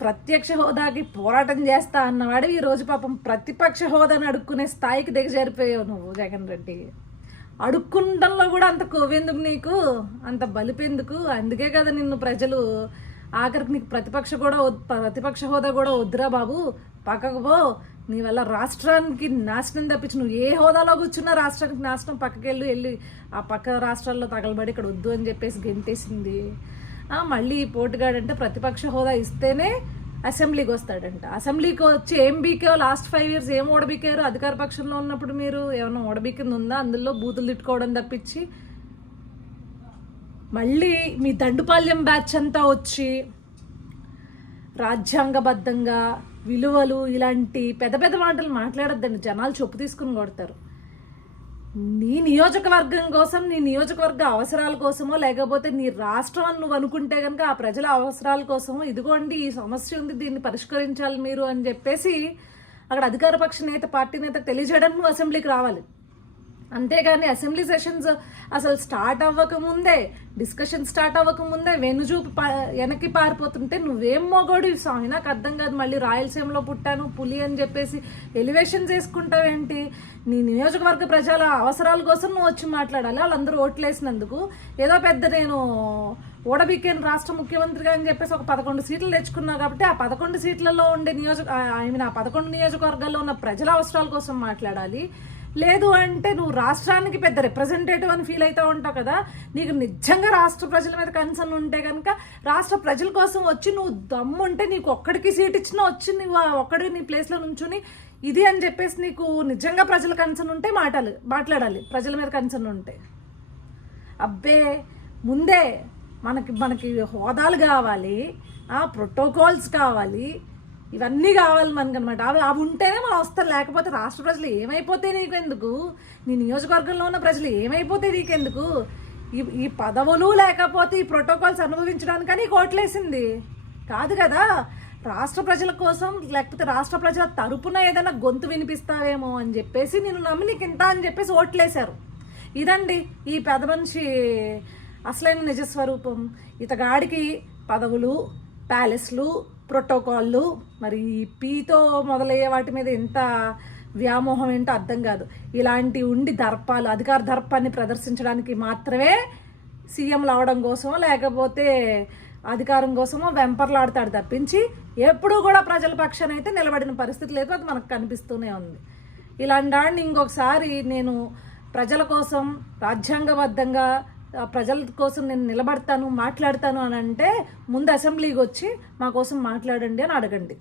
ప్రత్యక్ష హోదాకి పోరాటం చేస్తా అన్నవాడు ఈరోజు పాపం ప్రతిపక్ష హోదాని అడుక్కునే స్థాయికి దిగజారిపోయావు నువ్వు జగన్ రెడ్డి. అడుక్కుంటంలో కూడా అంత కొవ్వెందుకు నీకు, అంత బలిపెందుకు? అందుకే కదా నిన్ను ప్రజలు ఆఖరికి నీకు ప్రతిపక్ష హోదా కూడా వద్దురా బాబు, పక్కకు పో, నీ వల్ల రాష్ట్రానికి నాశనం తప్పించి నువ్వు ఏ హోదాలో కూర్చున్నా రాష్ట్రానికి నాశనం, వెళ్ళి ఆ పక్క రాష్ట్రాల్లో తగలబడి ఇక్కడ వద్దు అని చెప్పేసి గెంటేసింది. మళ్ళీ పోటుగాడంటే ప్రతిపక్ష హోదా ఇస్తేనే అసెంబ్లీకి వస్తాడంట. అసెంబ్లీకి వచ్చి ఏం బీకే లాస్ట్ 5 years ఏం ఓడబీకారు? అధికార పక్షంలో ఉన్నప్పుడు మీరు ఏమైనా ఓడబీకింది ఉందా? అందులో బూతులు తిట్టుకోవడం తప్పించి మళ్ళీ మీ దండుపాల్యం బ్యాచ్ అంతా వచ్చి రాజ్యాంగబద్ధంగా విలువలు ఇలాంటి పెద్ద పెద్ద మాటలు మాట్లాడొద్దండి, జనాలు చొప్పు తీసుకుని కొడతారు. నీ నియోజకవర్గం కోసం, నీ నియోజకవర్గ అవసరాల కోసమో, లేకపోతే నీ రాష్ట్రం అని నువ్వు అనుకుంటే కనుక ఆ ప్రజల అవసరాల కోసమో ఇదిగోండి ఈ సమస్య ఉంది, దీన్ని పరిష్కరించాలి మీరు అని చెప్పేసి అక్కడ అధికార పక్ష నేత, పార్టీ నేత తెలియజేయడానికి నువ్వు అసెంబ్లీకి రావాలి. అంతేగాని అసెంబ్లీ సెషన్స్ అసలు స్టార్ట్ అవ్వకముందే, డిస్కషన్ స్టార్ట్ అవ్వకముందే వెనుజూపు వెనక్కి పారిపోతుంటే నువ్వేం మొగోడు స్వామి, నాకు అర్థం కాదు. మళ్ళీ రాయలసీమలో పుట్టాను పులి అని చెప్పేసి ఎలివేషన్ చేసుకుంటావేంటి? నీ నియోజకవర్గ ప్రజల అవసరాల కోసం నువ్వు వచ్చి మాట్లాడాలి. వాళ్ళందరూ ఓట్లేసినందుకు ఏదో పెద్ద నేను ఓడబీకేన్ రాష్ట్ర ముఖ్యమంత్రిగా అని చెప్పేసి ఒక 11 సీట్లు తెచ్చుకున్నావు కాబట్టి ఆ 11 సీట్లలో ఉండే ఆ 11 నియోజకవర్గాల్లో ఉన్న ప్రజల అవసరాల కోసం మాట్లాడాలి. లేదు అంటే నువ్వు రాష్ట్రానికి పెద్ద రిప్రజెంటేటివ్ అని ఫీల్ అవుతూ ఉంటావు కదా. నీకు నిజంగా రాష్ట్ర ప్రజల మీద కన్సర్న్ ఉంటే కనుక రాష్ట్ర ప్రజల కోసం వచ్చి నువ్వు దమ్ముంటే నీకు ఒక్కడికి సీట్ ఇచ్చినా వచ్చి నువ్వు ఒక్కడికి నీ ప్లేస్లో నుంచుని ఇది అని చెప్పేసి నీకు నిజంగా ప్రజల కన్సర్న్ ఉంటే మాట్లాడాలి. ప్రజల మీద కన్సర్న్ ఉంటే అబ్బే ముందే మనకి హోదాలు కావాలి, ప్రోటోకాల్స్ కావాలి, ఇవన్నీ కావాలి మనకు అనమాట. అవి ఉంటేనే మనం వస్తాం. లేకపోతే రాష్ట్ర ప్రజలు ఏమైపోతే నీకెందుకు, నీ నియోజకవర్గంలో ఉన్న ప్రజలు ఏమైపోతే నీకెందుకు? ఈ పదవులు లేకపోతే ఈ ప్రోటోకాల్స్ అనుభవించడానికని ఓట్లేసింది కాదు కదా. రాష్ట్ర ప్రజల కోసం లేకపోతే రాష్ట్ర ప్రజల తరపున ఏదైనా గొంతు వినిపిస్తావేమో అని చెప్పేసి నేను నమ్మి నీకు ఇంత అని చెప్పేసి ఓట్లేశారు. ఇదండి ఈ పెద్ద మనిషి అసలైన నిజస్వరూపం. ఇతగాడికి పదవులు, ప్యాలెస్లు, ప్రోటోకాల్లు, మరి పీతో మొదలయ్యే వాటి మీద ఎంత వ్యామోహం ఏంటో అర్థం కాదు. ఇలాంటి ఉండి దర్పాలు, అధికార దర్పాన్ని ప్రదర్శించడానికి మాత్రమే సీఎంలు అవడం కోసమో లేకపోతే అధికారం కోసమో వెంపర్లాడతాడు తప్పించి ఎప్పుడూ కూడా ప్రజల పక్షాన అయితే నిలబడిన పరిస్థితి లేదు. అది మనకు కనిపిస్తూనే ఉంది. ఇలాంటి వాడిని ఇంకొకసారి నేను ప్రజల కోసం రాజ్యాంగబద్ధంగా ప్రజల కోసం నేను నిలబడతాను, మాట్లాడతాను అని అంటే ముందు అసెంబ్లీకి వచ్చి మా కోసం మాట్లాడండి అని అడగండి.